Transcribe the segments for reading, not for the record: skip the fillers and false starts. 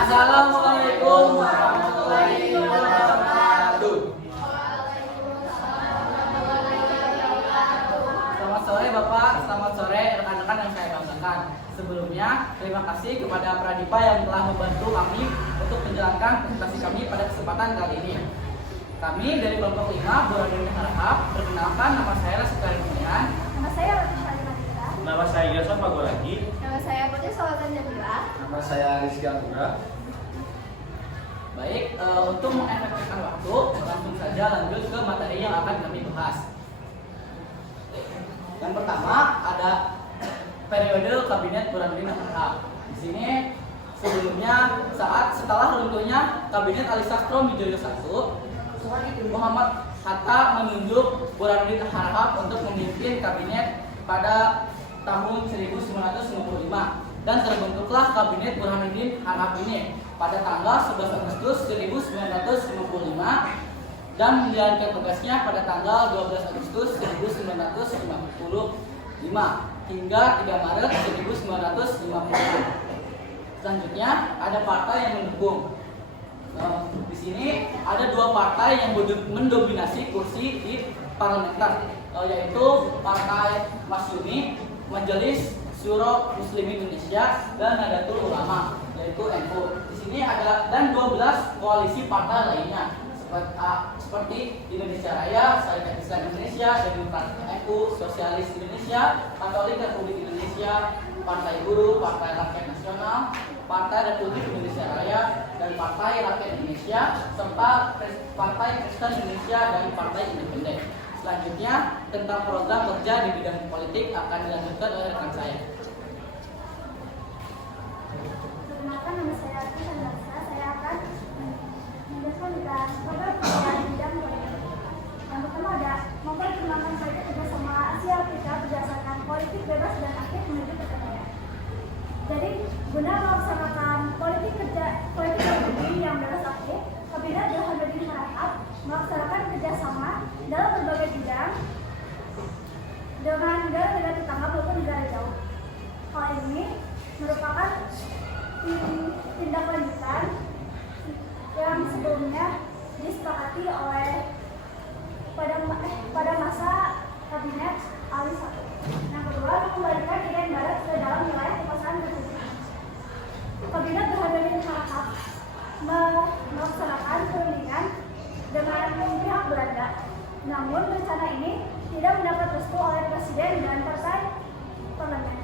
Assalamualaikum warahmatullahi wabarakatuh. Selamat sore Bapak, selamat sore rekan-rekan yang saya banggakan. Sebelumnya, terima kasih kepada Pradipa yang telah membantu kami untuk menjalankan presentasi kami pada kesempatan kali ini. Kami dari kelompok 5 Buradun Harahap. Perkenalkan, nama saya Rasikari Munian. Nama saya Roti Syarifah. Nama saya Ilham Pagolagi. Nama saya Putri Salatan Jamila. Nama saya Rizky Angura. Baik, untuk mengefektifkan waktu, langsung saja lanjut ke materi yang akan kami bahas. Yang pertama ada periode Kabinet Burhanuddin Harahap. Di sini sebelumnya setelah runtuhnya Kabinet Ali Sastro Midjoyo I, Muhammad Hatta menunjuk Burhanuddin Harahap untuk memimpin kabinet pada tahun 1955 dan terbentuklah Kabinet Burhanuddin Harahap ini pada tanggal 11 Agustus 1955 dan menjalankan tugasnya pada tanggal 12 Agustus 1955 hingga 3 Maret 1955. Selanjutnya ada partai yang mendukung. Di sini ada 2 partai yang mendominasi kursi di parlementer, yaitu Partai Masyumi, Majelis Syuro Muslimin Indonesia, dan Nahdlatul Ulama, yaitu NU. Di sini ada dan 12 koalisi partai lainnya seperti Indonesia Raya, Syarikat Islam Indonesia, Demokrat NU, Sosialis Indonesia, Katolik Republik Indonesia, Partai Buruh, Partai Rakyat Nasional, Partai Republik Indonesia Raya, dan Partai Rakyat Indonesia, serta Partai Kristen Indonesia dan Partai Independen. Selanjutnya tentang program kerja di bidang politik akan dilanjutkan oleh rekan saya. Perkenalkan, nama saya Ati Sandarsa. Saya akan menjelaskan tentang program kerja di bidang politik. Yang pertama ada memperkembangkan politik kerjasama Asia Afrika berdasarkan politik bebas dan aktif menuju perdamaian. Jadi, guna melaksanakan politik ekonomi yang bebas aktif, Kabinet Burhanuddin Harahap melaksanakan kerjasama dalam berbagai bidang dengan negara-negara tetangga maupun negara jauh. Hal ini merupakan tindak lanjutan yang sebelumnya disepakati oleh pada masa Kabinet Ali I. Yang kedua, mengembalikan Irian Barat ke dalam wilayah kekuasaan Republik. Kabinet Burhanuddin Harahap melaksanakan perundingan dengan pihak Belanda. Namun rencana ini tidak mendapat restu oleh Presiden dan partai parlemen.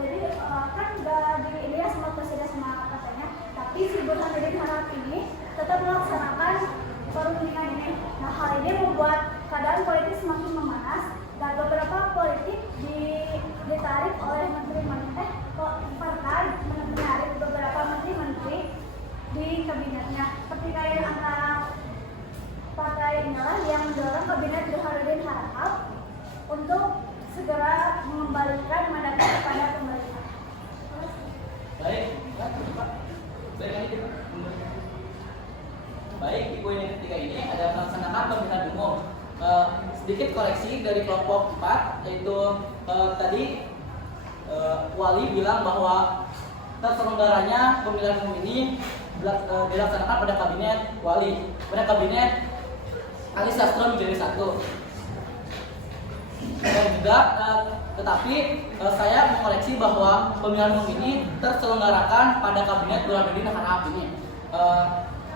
Jadi kan udah ini ya sama presiden sama katanya, tapi si Burhanuddin Harahap ini tetap melaksanakan perundingan ini. Nah, hal ini membuat keadaan politik semakin memanas dan beberapa politik ditarik oleh partai menarik beberapa menteri-menteri di kabinetnya. Pertikaian antara partai inilah yang mendorong Kabinet Burhanuddin Harahap untuk segera mengembalikan mandatnya kepada pemerintah. Baik, di poin yang ketiga ini ada melaksanakan pemilihan umum. Sedikit koreksi dari kelompok 4, yaitu tadi Wali bilang bahwa terselenggaranya pemilihan umum ini dilaksanakan pada kabinet Wali, pada kabinet Ali Sastro Midjoyo I. Dan juga tetapi saya mengoreksi bahwa pemilihan umum ini terselenggarakan pada kabinet Burhanuddin Harahap ini.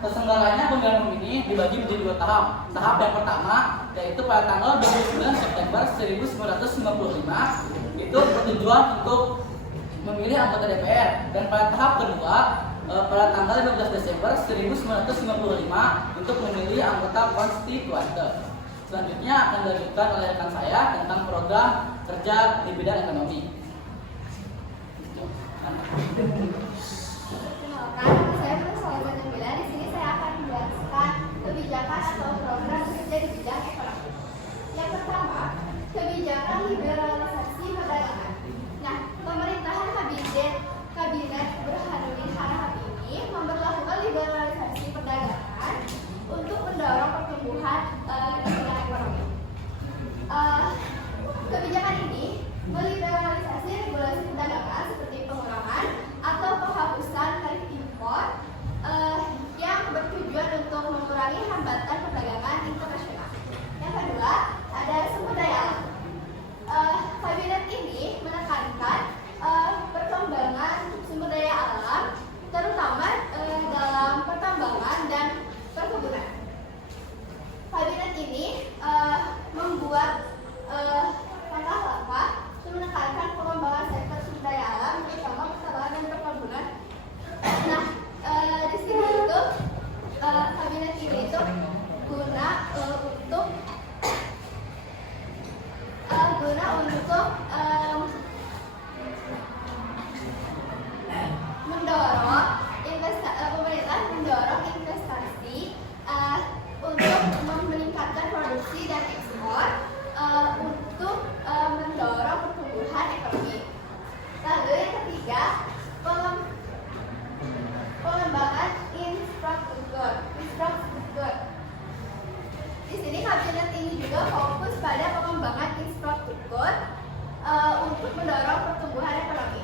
Terselenggaranya pemilihan umum ini dibagi menjadi 2 tahap. Tahap yang pertama yaitu pada tanggal 29 September 1955 itu bertujuan untuk memilih anggota DPR, dan pada tahap kedua pada tanggal 15 Desember 1955 untuk memilih anggota konstituante. Selanjutnya akan dilanjutkan oleh rekan saya tentang program kerja di bidang ekonomi. Perkenalkan, nama saya Putri Salatan Jamila. Di sini saya akan menjelaskan kebijakan atau program kerja di bidang ekonomi. Yang pertama, kebijakan liberalisasi perdagangan. Nah, pemerintahan Kabinet Burhanuddin Habibie memberlakukan liberalisasi perdagangan untuk mendorong pertumbuhan dan ekonomi. Kebijakan ini meliberalisasi regulasi perdagangan seperti pengurangan atau penghapusan tarif impor yang bertujuan untuk mengurangi hambatan perdagangan internasional. Yang kedua, ada sumber daya alam. Kabinet ini menekankan perkembangan sumber daya alam, terutama dalam pertambangan dan perkebunan. Kabinet ini membuat langkah-langkah untuk menekankan pengembangan sektor sumber daya alam, terutama pertambangan dan perkebunan. Nah, di sini itu kabinet ini itu guna untuk mendorong pemerintah mendorong investasi untuk meningkatkan produksi dan ekspor untuk mendorong pertumbuhan ekonomi. Lalu yang ketiga, pengembangan infrastruktur. Di sini kabinet ini juga fokus pada pengembangan infrastruktur untuk mendorong pertumbuhan ekonomi.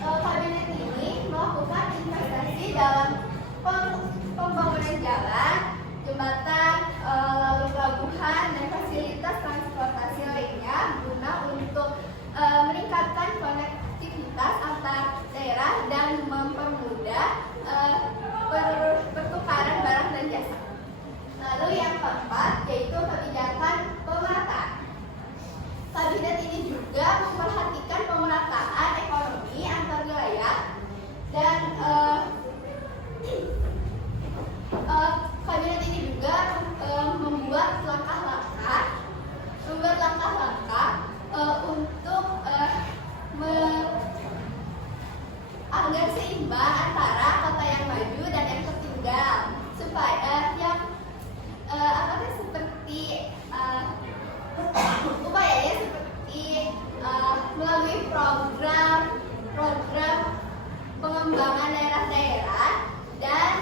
Kabinet ini melakukan investasi dalam pembangunan jalan, jembatan, lalu pelabuhan dan fasilitas transportasi lainnya guna untuk meningkatkan konektivitas antar daerah dan mempermudah pertukaran barang dan jasa. Lalu yang keempat yaitu kebijakan pemerataan. Kabinet ini juga memperhatikan pemerataan ekonomi antar wilayah dan kabinet ini juga membuat langkah-langkah untuk agar seimbang antara kota yang maju dan yang tertinggal, supaya upayanya seperti melalui program pengembangan daerah-daerah dan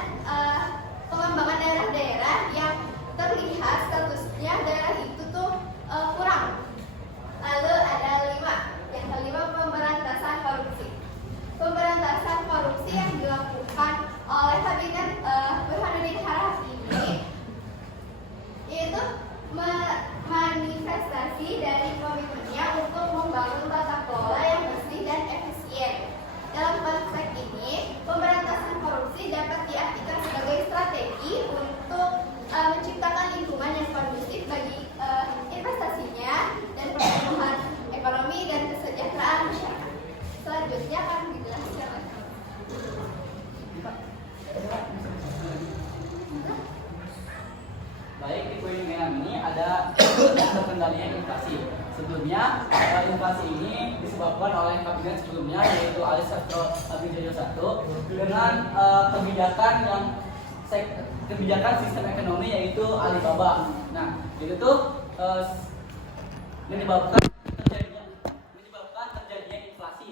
pengembangan daerah-daerah yang terlihat statusnya daerah itu tuh kurang. Lalu ada yang kelima pemberantasan korupsi. Pemberantasan korupsi yang dilakukan oleh kabinet Burhanuddin Habibie yaitu manifestasi dari komitmennya untuk membangun tata kelola yang bersih dan efisien. Dalam konteks ini, pemberantasan korupsi dapat diartikan sebagai strategi untuk menciptakan lingkungan yang kondusif bagi investasinya dan pertumbuhan ekonomi dan kesejahteraan masyarakat. Selanjutnya akan dijelaskan oleh Baik, di poin yang ini ada terkendalinya inflasi. Sebelumnya, inflasi ini disebabkan oleh kabinet sebelumnya yaitu Ali Sastro Abidjojo I dengan kebijakan sistem ekonomi yaitu Alibaba. Nah, itu tuh menyebabkan terjadinya inflasi.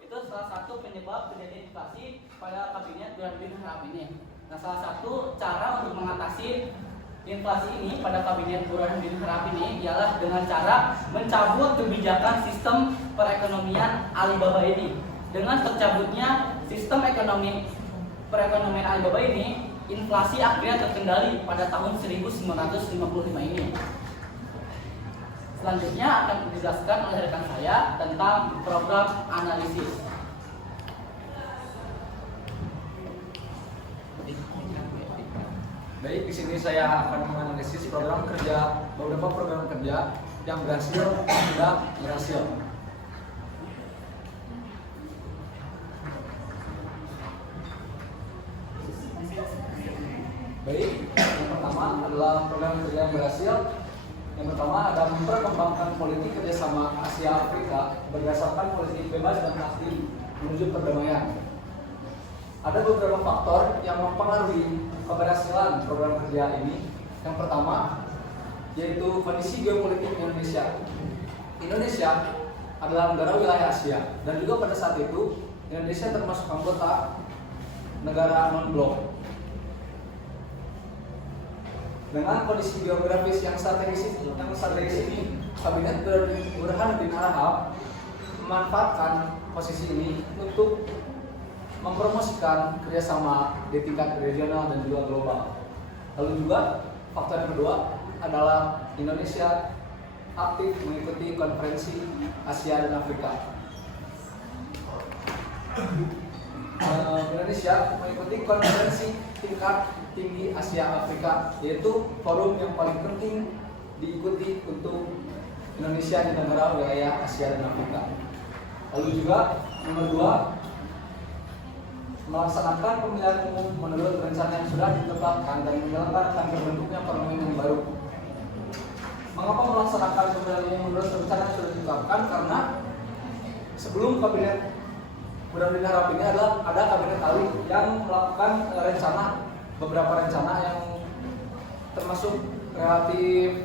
Itu salah satu penyebab terjadinya inflasi pada kabinet Burhanuddin Habibie ini. Nah, salah satu cara untuk mengatasi inflasi ini pada kabinet Burhanuddin Habibie ini ialah dengan cara mencabut kebijakan sistem perekonomian Alibaba ini. Dengan tercabutnya sistem perekonomian Alibaba ini, inflasi akhirnya terkendali pada tahun 1955 ini. Selanjutnya akan dijelaskan oleh rekan saya tentang program analisis. Baik, di sini saya akan menganalisis beberapa program kerja yang berhasil dan tidak berhasil. Baik, yang pertama adalah program kerja yang berhasil. Yang pertama ada memperkembangkan politik kerjasama Asia Afrika berdasarkan politik bebas dan adil menuju perdamaian. Ada beberapa faktor yang mempengaruhi keberhasilan program kerja ini. Yang pertama, yaitu kondisi geopolitik Indonesia. Indonesia adalah negara wilayah Asia dan juga pada saat itu Indonesia termasuk anggota negara non-blok. Dengan kondisi geografis yang strategis ini, Kabinet Burhanuddin Harahap memanfaatkan posisi ini untuk mempromosikan kerjasama di tingkat regional dan juga global. Lalu juga faktor yang kedua adalah Indonesia aktif mengikuti konferensi Asia dan Afrika. Indonesia mengikuti konferensi tingkat tinggi Asia Afrika, yaitu forum yang paling penting diikuti untuk Indonesia di negara wilayah Asia dan Afrika. Lalu juga nomor 2, melaksanakan pemilihan umum menurut rencana yang sudah ditetapkan dan menyelenggarakan terbentuknya parlemen yang baru. Mengapa melaksanakan pemilihan umum menurut rencana yang sudah ditetapkan? Karena sebelum Kabinet Burhanuddin Harahap ini ada kabinet alih yang melakukan beberapa rencana yang termasuk relatif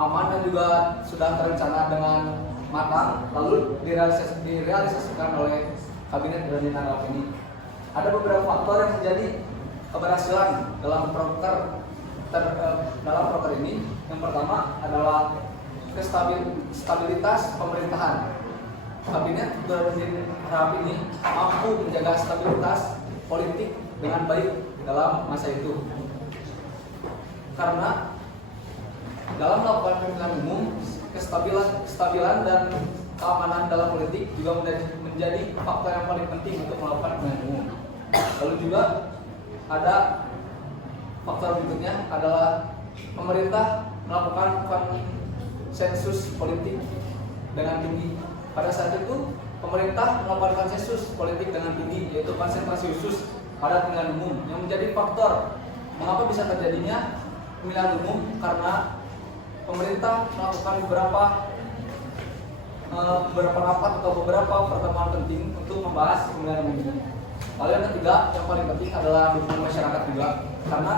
aman dan juga sudah terencana dengan matang, lalu direalisasikan oleh Kabinet Burhanuddin Harahap ini. Ada beberapa faktor yang menjadi keberhasilan dalam proker ini. Yang pertama adalah stabilitas pemerintahan. Kabinet Burhanuddin Harahap ini mampu menjaga stabilitas politik dengan baik dalam masa itu. Karena dalam melakukan pemilihan umum, kestabilan dan keamanan dalam politik juga menjadi faktor yang paling penting untuk melakukan pemilihan umum. Lalu juga ada faktor berikutnya adalah pemerintah melakukan konsensus politik dengan tinggi. Pada saat itu pemerintah melakukan konsensus politik dengan tinggi, yaitu konsentrasi khusus pada pemilihan umum, yang menjadi faktor mengapa bisa terjadinya pemilihan umum, karena pemerintah melakukan beberapa rapat atau beberapa pertemuan penting untuk membahas pemilihan umum. Lalu yang ketiga, yang paling penting adalah dukungan masyarakat juga, karena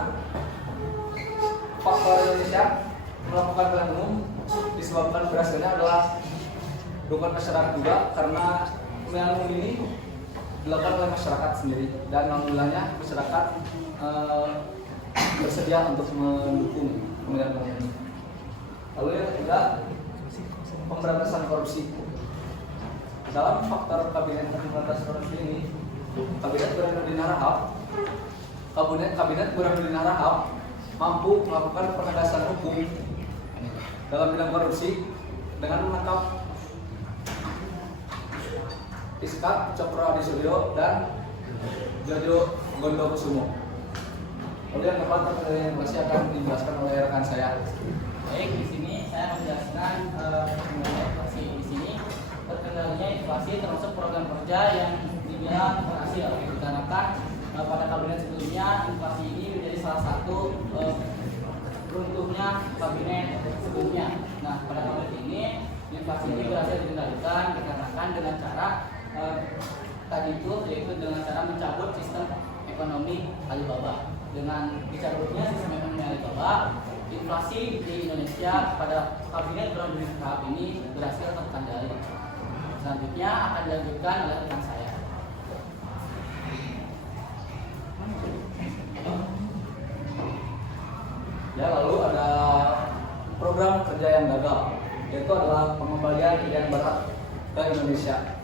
faktor Indonesia melakukan pemilihan umum disebabkan berhasilnya adalah dukungan masyarakat juga, karena pemilihan umum ini dilakukan oleh masyarakat sendiri dan alhamdulillahnya masyarakat bersedia untuk mendukung pemilihan umum ini. Lalu yang ketiga, pemberantasan korupsi. Dalam faktor kabinet pemberantasan korupsi ini, Kabinet Burhanuddin Harahap mampu melakukan penegasan hukum dalam bidang korupsi dengan menangkap Iskak Cokro Adisuryo dan Jojo Gondokusumo. Lalu yang keempat, yang masih akan dijelaskan oleh rekan saya. Baik, di sini saya menjelaskan mengenai inflasi. Di sini terkendalinya inflasi termasuk program kerja yang dibilang berhasil, dikarenakan pada kabinet sebelumnya inflasi ini menjadi salah satu runtuhnya kabinet sebelumnya. Nah, pada kabinet ini inflasi ini berhasil dikendalikan dikarenakan dengan cara tadi itu, yaitu dengan cara mencabut sistem ekonomi Alibaba. Dengan dicabutnya sistem ekonomi Alibaba, inflasi di Indonesia pada kabinet Burhanuddin Harahap ini berhasil terkendali. Selanjutnya akan dilanjutkan oleh rekan saya. Ya, lalu ada program kerja yang gagal, yaitu adalah pengembalian Irian Barat ke Indonesia.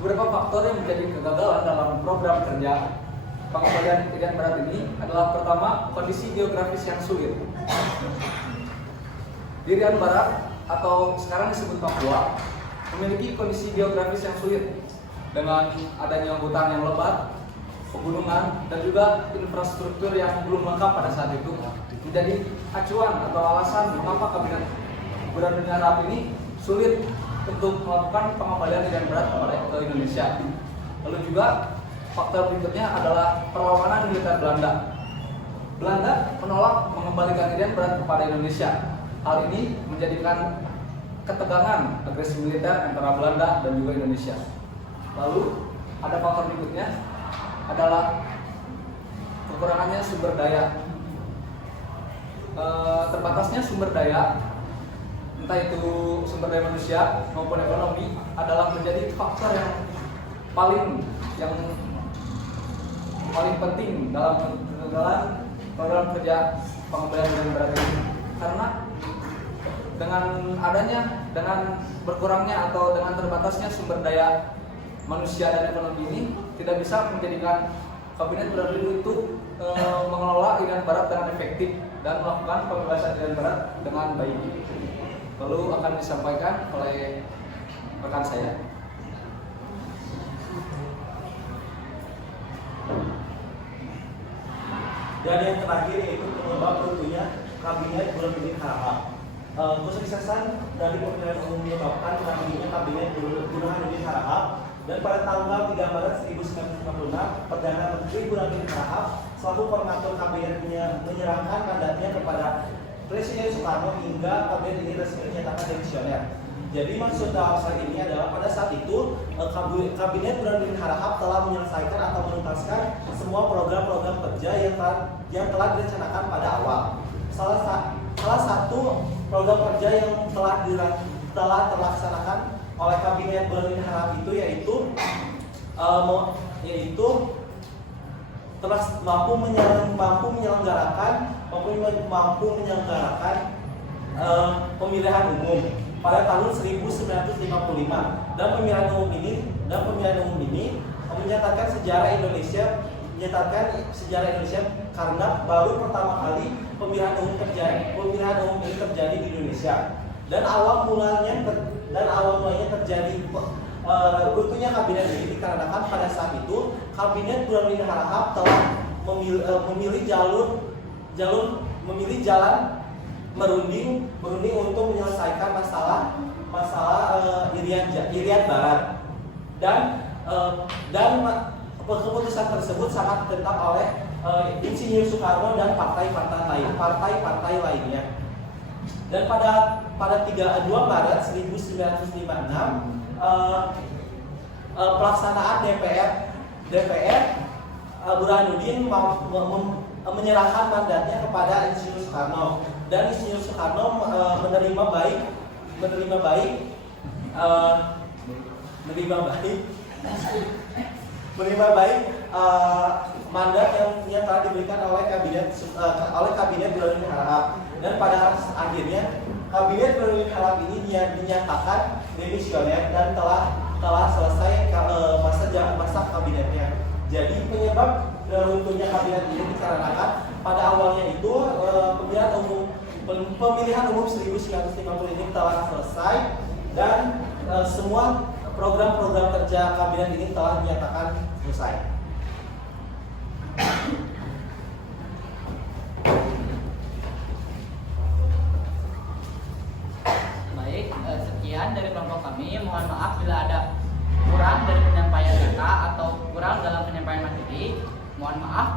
Beberapa faktor yang menjadi kegagalan dalam program kerja pengembalian Irian Barat ini adalah pertama, kondisi geografis yang sulit. Irian Barat atau sekarang disebut Papua memiliki kondisi geografis yang sulit dengan adanya hutan yang lebat, pegunungan, dan juga infrastruktur yang belum lengkap pada saat itu, menjadi acuan atau alasan mengapa Kabinet Burhanuddin Harahap ini sulit untuk melakukan pengembalian Irian Barat ke Indonesia. Lalu juga faktor berikutnya adalah perlawanan militer Belanda. Belanda menolak mengembalikan Irian Barat kepada Indonesia. Hal ini menjadikan ketegangan agresi militer antara Belanda dan juga Indonesia. Lalu ada faktor berikutnya adalah kekurangannya sumber daya. Terbatasnya sumber daya, entah itu sumber daya manusia maupun ekonomi, adalah menjadi faktor yang paling penting dalam program kerja pengembalian beban berat ini. Karena dengan berkurangnya atau dengan terbatasnya sumber daya manusia dan ekonomi ini tidak bisa menjadikan kabinet berat itu mengelola iuran berat dengan efektif dan melakukan pembebasan iuran berat dengan baik. Lalu akan disampaikan oleh rekan saya. Dan yang terakhir yaitu penyebab tentunya kabinet belum harap. Kesuksesan dari pemilihan umum menyebabkan nantinya kabinet Burhanuddin Harahap, dan pada tanggal 3 Maret 1956 Perdana Menteri Burhanuddin Harahap selaku koordinator kabinetnya menyerahkan mandatnya kepada Presiden Soekarno hingga kabinet ini resmi dinyatakan demisioner. Jadi maksud dasar ini adalah pada saat itu kabinet Burhanuddin Harahap telah menyelesaikan atau menuntaskan semua program-program kerja yang telah direncanakan pada awal. Salah satu program kerja yang telah terlaksanakan oleh kabinet Burhanuddin Harahap itu yaitu telah mampu menyelenggarakan pemilihan umum pada tahun 1955, dan pemilihan umum ini menyatakan sejarah Indonesia karena baru pertama kali pemilihan umum ini terjadi di Indonesia, dan awal mulanya terjadi runtuhnya kabinet ini dikarenakan pada saat itu kabinet Burhanuddin Harahap telah memilih jalan merunding untuk menyelesaikan masalah Irian Barat, dan keputusan tersebut sangat ditentang oleh Insinyur Soekarno dan partai-partai lainnya. Dan pada 2 Maret 1956 pelaksanaan DPR Burhanuddin menyerahkan mandatnya kepada Insinyur Soekarno, dan Insinyur Soekarno menerima baik mandat yang telah diberikan oleh kabinet Burhanuddin Harahap, dan pada akhirnya kabinet Burhanuddin Harahap ini dinyatakan demisioner dan telah selesai masa kabinetnya. Jadi penyebab runtuhnya kabinet ini dikarenakan pada awalnya itu pemilihan umum 1950 ini telah selesai, dan semua program-program kerja kabinet ini telah dinyatakan selesai. Baik, sekian dari kelompok kami. Mohon maaf bila ada kurang dari penyampaian data atau kurang dalam penyampaian materi. Mohon maaf